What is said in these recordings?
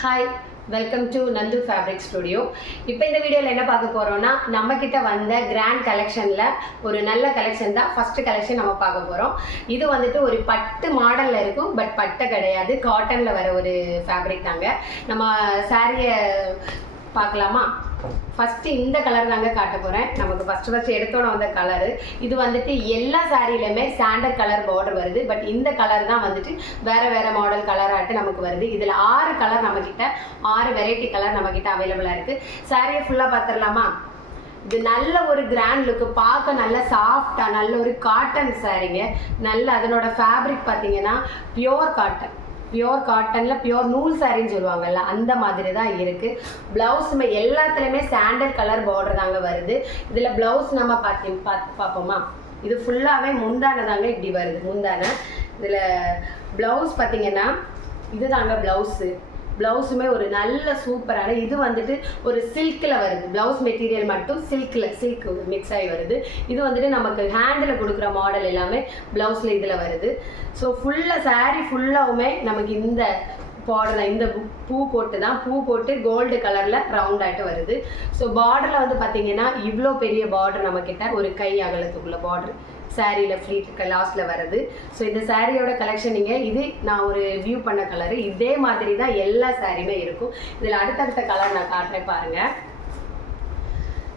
Hi, welcome to Nandu Fabric Studio. இப்போ இந்த வீடியோல என்ன பார்க்க போறோம்னா நம்ம கிட்ட வந்த கிராண்ட் கலெக்ஷன்ல ஒரு நல்ல கலெக்ஷன் தான் ஃபர்ஸ்ட் கலெக்ஷன் நம்ம பார்க்க போறோம். இது வந்துட்டு ஒரு பட்டு மாடல்ல இருக்கும், பட் பட்டு கிடையாது, காட்டன்ல வர ஒரு ஃபேப்ரிக் தாங்க. நம்ம சாரியை பார்க்கலாமா? ஃபஸ்ட்டு இந்த கலர் தாங்க காட்ட போகிறேன். நமக்கு ஃபஸ்ட்டு எடுத்தோட வந்த கலரு இது வந்துட்டு எல்லா சாரியிலுமே சாண்டல் கலர் பார்டர் வருது. பட் இந்த கலர் தான் வந்துட்டு வேறு மாடல் கலராட்டு நமக்கு வருது. இதில் 6 கலர் நம்மக்கிட்ட 6 வெரைட்டி கலர் நம்மக்கிட்ட அவைலபிளாக இருக்குது. சாரியை ஃபுல்லாக பார்த்துடலாமா? இது நல்ல ஒரு கிராண்ட் லுக்கு, பார்க்க நல்ல சாஃப்டாக நல்ல ஒரு காட்டன் சாரீங்க. நல்ல அதனோட ஃபேப்ரிக் பார்த்தீங்கன்னா பியோர் காட்டனில் பியோர் நூல் சாரின்னு சொல்லுவாங்கல்ல, அந்த மாதிரி தான் இருக்குது. ப்ளவுஸுமே எல்லாத்துலேயுமே சாண்டல் கலர் பார்டர் தாங்க வருது. இதில் ப்ளவுஸ் நம்ம பார்ப்போமா? இது ஃபுல்லாகவே முந்தானை தாங்க இப்படி வருது. முந்தானை இதில் ப்ளவுஸ் பார்த்தீங்கன்னா இது தாங்க ப்ளவுஸுமே ஒரு நல்ல சூப்பரான, இது வந்துட்டு ஒரு சில்கில் வருது. ப்ளவுஸ் மெட்டீரியல் மட்டும் சில்க் மிக்ஸ் ஆகி வருது. இது வந்துட்டு நமக்கு ஹேண்டில் கொடுக்குற மாடல் எல்லாமே ப்ளவுஸில் இதில் வருது. ஸோ ஃபுல்லாக சாரீ ஃபுல்லாகவுமே நமக்கு இந்த பார்டர், இந்த பூ போட்டு கோல்டு கலரில் ரவுண்டாகிட்டு வருது. ஸோ பார்டரில் வந்து பார்த்தீங்கன்னா இவ்வளோ பெரிய பார்டர் நம்மக்கிட்ட ஒரு கை அகலத்துக்குள்ள பார்டர் சாரியில் ஃப்ளீட் லாஸ்ட்டில் வருது. ஸோ இந்த சாரியோட கலெக்ஷன் இது நான் ஒரு வியூ பண்ண கலரு, இதே மாதிரி தான் எல்லா சாரியுமே இருக்கும். இதில் அடுத்தடுத்த கலர் நான் காட்டுறேன் பாருங்கள்.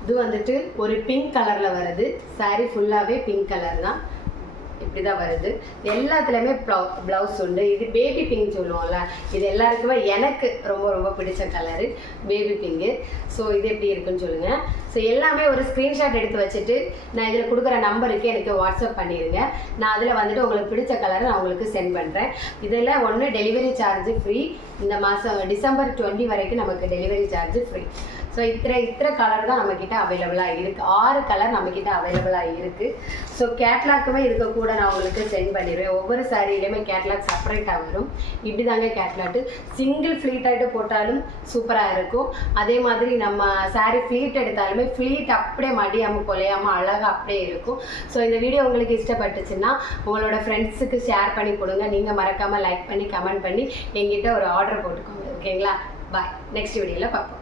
இது வந்துட்டு ஒரு பிங்க் கலரில் வருது. சாரி ஃபுல்லாகவே பிங்க் கலர் தான், இப்படி தான் வருது. எல்லாத்துலேயுமே ப்ளவுஸ் உண்டு. இது பேபி பிங்க் சொல்லுவோம்ல, இது எல்லாருக்குமே எனக்கு ரொம்ப பிடிச்ச கலரு பேபி பிங்கு. ஸோ இது எப்படி இருக்குன்னு சொல்லுங்கள். ஸோ எல்லாமே ஒரு ஸ்க்ரீன்ஷாட் எடுத்து வச்சுட்டு நான் இதில் கொடுக்குற நம்பருக்கு எனக்கு வாட்ஸ்அப் பண்ணிடுங்க. நான் அதில் வந்துட்டு உங்களுக்கு பிடிச்ச கலரை நான் உங்களுக்கு சென்ட் பண்ணுறேன். இதில் ஒன்று டெலிவரி சார்ஜ் ஃப்ரீ. இந்த மாதம் டிசம்பர் 20 வரைக்கும் நமக்கு டெலிவரி சார்ஜ் ஃப்ரீ. ஸோ இத்தனை கலர் தான் நம்மக்கிட்ட அவைலபிளாக இருக்குது. 6 கலர் நம்மக்கிட்ட அவைலபிளாக இருக்குது. ஸோ கேட்லாக்குமே இருக்கக்கூட நான் உங்களுக்கு சென்ட் பண்ணிடுவேன். ஒவ்வொரு சாரியிலையுமே கேட்லாக் செப்பரேட்டாக வரும். இப்படி தாங்க கேட்லாட்டு சிங்கிள் ஃப்ளீட்டாகிட்டு போட்டாலும் சூப்பராக இருக்கும். அதே மாதிரி நம்ம சாரி ஃப்ளீட் எடுத்தாலுமே ஃப்ளீட் அப்படியே மடியாமல் குலையாமல் அழகாக அப்படியே இருக்கும். ஸோ இந்த வீடியோ உங்களுக்கு இஷ்டப்பட்டுச்சுன்னா உங்களோட ஃப்ரெண்ட்ஸுக்கு ஷேர் பண்ணி கொடுங்க. நீங்கள் மறக்காமல் லைக் பண்ணி கமெண்ட் பண்ணி எங்கிட்ட ஒரு ஆர்டர் போட்டுக்கோங்க. ஓகேங்களா? பாய். நெக்ஸ்ட் வீடியோவில் பார்ப்போம்.